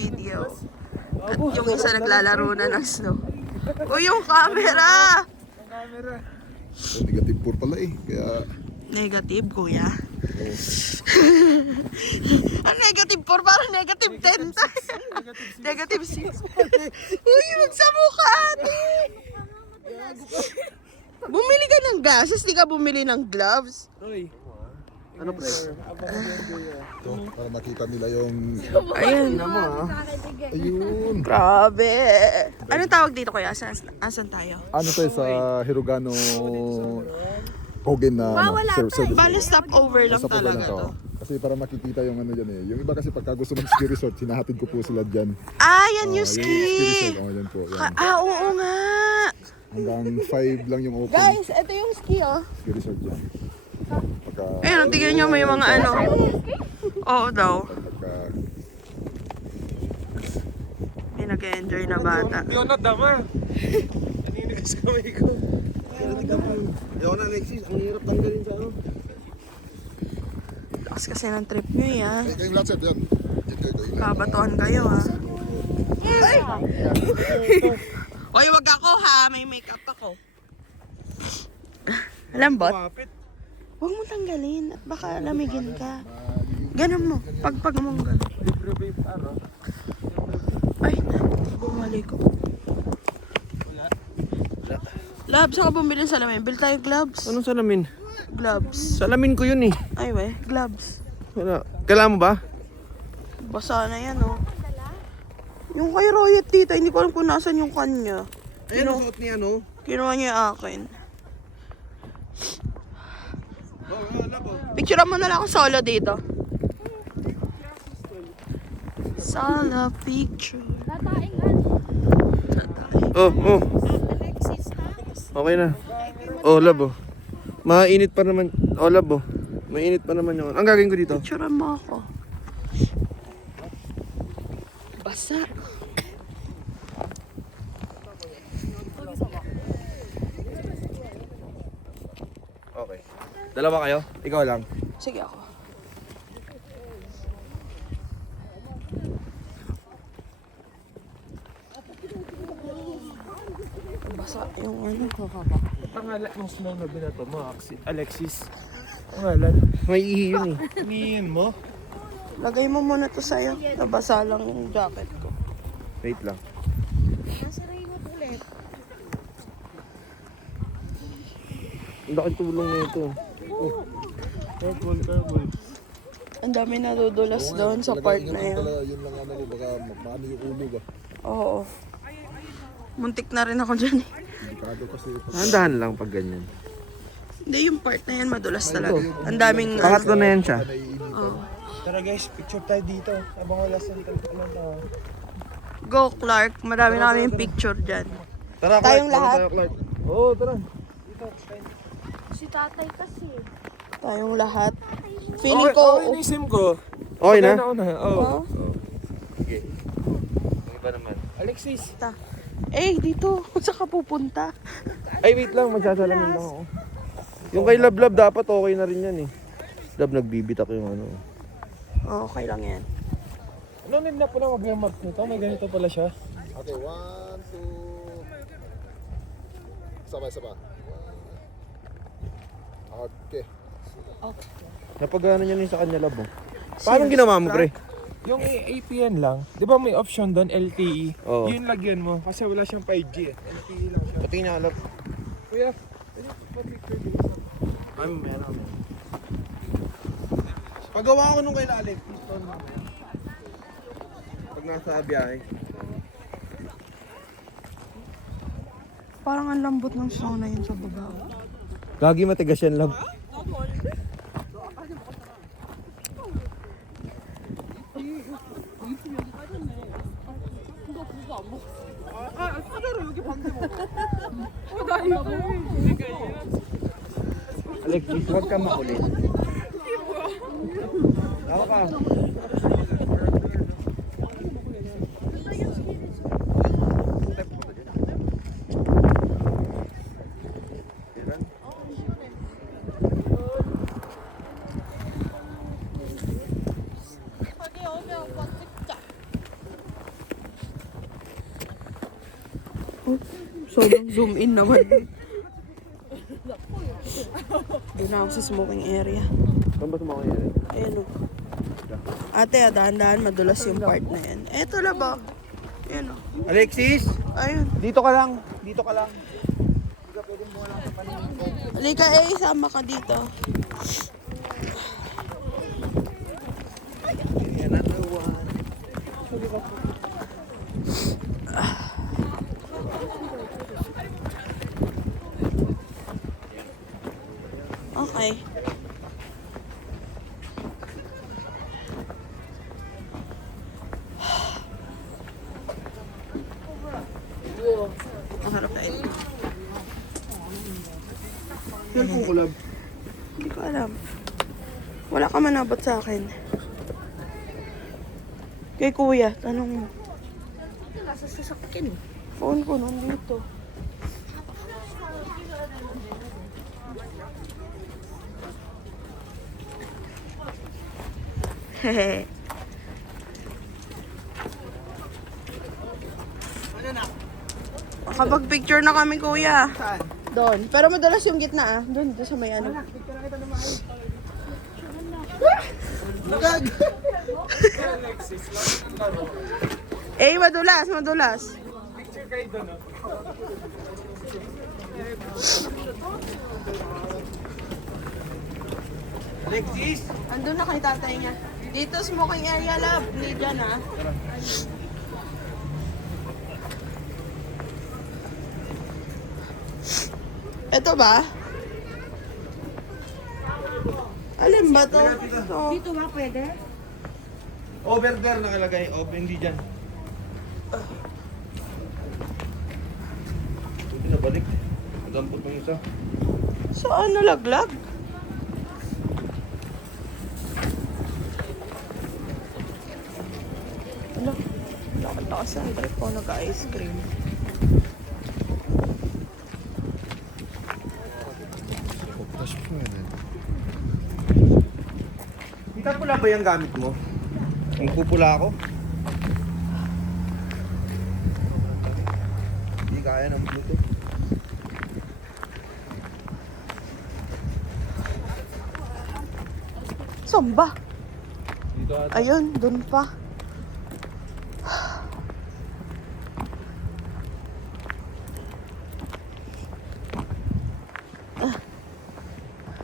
video. At yung isa naglalaro na ng snow. Uy, yung camera! Negative 4 pala eh. Kaya... Negative, kuya. Ang negative 4, parang negative 10 tayo. Negative 6. Uy, magsamukha ate! Bumili ka ng gases, di ka bumili ng gloves. Ano pre? Ito, para makita nila yung... Ayun. Ayun. Grabe. Ano tawag dito kuya? Asan tayo? Ano to sa Hirugano... Hogan na service. Bale stopover lang talaga to. Kasi para makikita yung ano dyan eh. Yung iba kasi pagka gusto mag-ski resort, hinahatid ko po sila dyan. Ah, yan yung Ski ski. resort, yan po. Yan. Oo nga. Hanggang 5 lang yung open. Guys, ito yung ski oh. Ski resort dyan. Pagka... Ayun, tingnan nyo may mga ano. Oo daw. Pagka... May nag-enjoy na bata. Hindi ako nadama. Naninigas kamay ko. Ayaw na Alexis, ang hirap tanggalin sa ano. Lakas kasi ng trip nyo eh ha. Kayong lahat sir, yan. Kabatuan kayo ha. Oy, wag ako ha. May makeup ako. Lambot? Huwag mo tanggalin at baka lamigin ka. Ganun mo. Pagpag mong ganun. Ay, bumali ko. Lab, saan ka bumili ng salamin? Bil tayo gloves. Anong salamin? Gloves. Salamin ko yun eh. Ay, we, gloves. Wala. Kailangan mo ba? Basa na yan, oh. Yung kay Royet, tita, hindi ko alam kung nasan yung kanya. Ayun ang suot niya no? Kinuha niya yung akin. Picture mo na lang ako solo dito. Solo picture. Oh. Okay na. Oh, lab oh. Mainit pa naman. Oh, lab oh. Mainit pa naman yung... Ang gagawin ko dito? Picture mo ako. Basa. Okay. Dalawa kayo? Ikaw lang. Sige ako. Basa yung ano. Pangalan ng snow na binato mo, Alexis. Pangalan? May ihi yun eh. Ihihin mo? Lagay mo muna to sa'yo. Nabasa lang yung jacket ko. Wait lang. Ang laking tulong na ito. Oh. Careful. Ang dami nadudulas doon sa part na yun. Yun lang ano ko, baka maano yung ulo ba? Oo. Muntik na rin ako dyan eh. Delikado kasi. Handahan lang pag ganyan. Hindi, yung part na yan madulas talaga. Ang daming... Pangatlo na yan siya. Oh. Tara guys, picture tayo dito. Abang wala sa Go Clark, madami na kami yung picture dyan. Tara, Tayong lahat? Oo, tara. Si tatay kasi. Tayong lahat. Feeling ko... Okay na yung SIM ko. Okay na? Oh. Sige. Ang iba naman. Alexis. Dito. Saan ka pupunta? Ay, wait lang. Magsasalamin lang ako. Yung kay Lab dapat okay na rin yan eh. Lab nagbibitak yung ano. Okay lang yan. Ano nila po na mag-remark nito? May ganito pala siya. Okay, 1, 2... Sabay. Okay. Napagano niya sa kanya Lab oh. Paano ginawa mo pre? Yung APN lang, di ba may option doon, LTE? Oo. Yun lagyan mo, kasi wala siyang 5G eh. LTE lang siya. Pati niya Lab. Kuya, pwede pa picture din sa... Ay, meron. Pagawa ko nung kay Alex. Pag nasa biyahe. Parang ang lambot ng snow na yun sa baba. Lagi matigas yan Lab. Alexis, huwag ka makulit. Ako ka. Sobrang zoom in naman. Doon na ako sa smoking area. Saan ba tumakayari? Ayan o. Ate, dahan-dahan madulas yung part na yan. Eto na ba? Ayan o. Alexis! Ayun. Dito ka lang. Dito ka lang. Halika sama ka dito. Another one. Okay. Ang harap na ito. Yan kung kulab. Hindi ko alam. Wala ka manabot sa akin. Kay kuya, tanong mo. Nasa sasakyan. Phone ko nandito. Hehe. Makapag-picture na kami, kuya. Doon. Pero madalas yung gitna, ah. Doon sa may ano. Eh, madulas, madulas. Alexis! Andun na kay tatay niya. Dito, smoking area, love. Hindi dyan, ah. Ito ba? Alin ba to? Ito. Dito ba pwede? Over there nakalagay. Over, hindi dyan. Hindi na balik. Nagampot ng isa. Saan nalaglag? Ano? Lakas ang trip ko nag-ice cream. Kita pula ba yung gamit mo? Magpupula ako? Hindi kaya ng Bluetooth. Saan ba? Dito ata. Ayun, dun pa.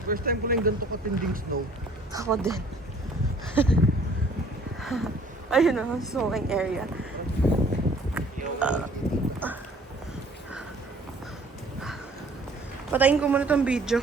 First time ko lang ganito katinding snow. Ako din. Ayun na, smoking area. Patayin ko muna tong video.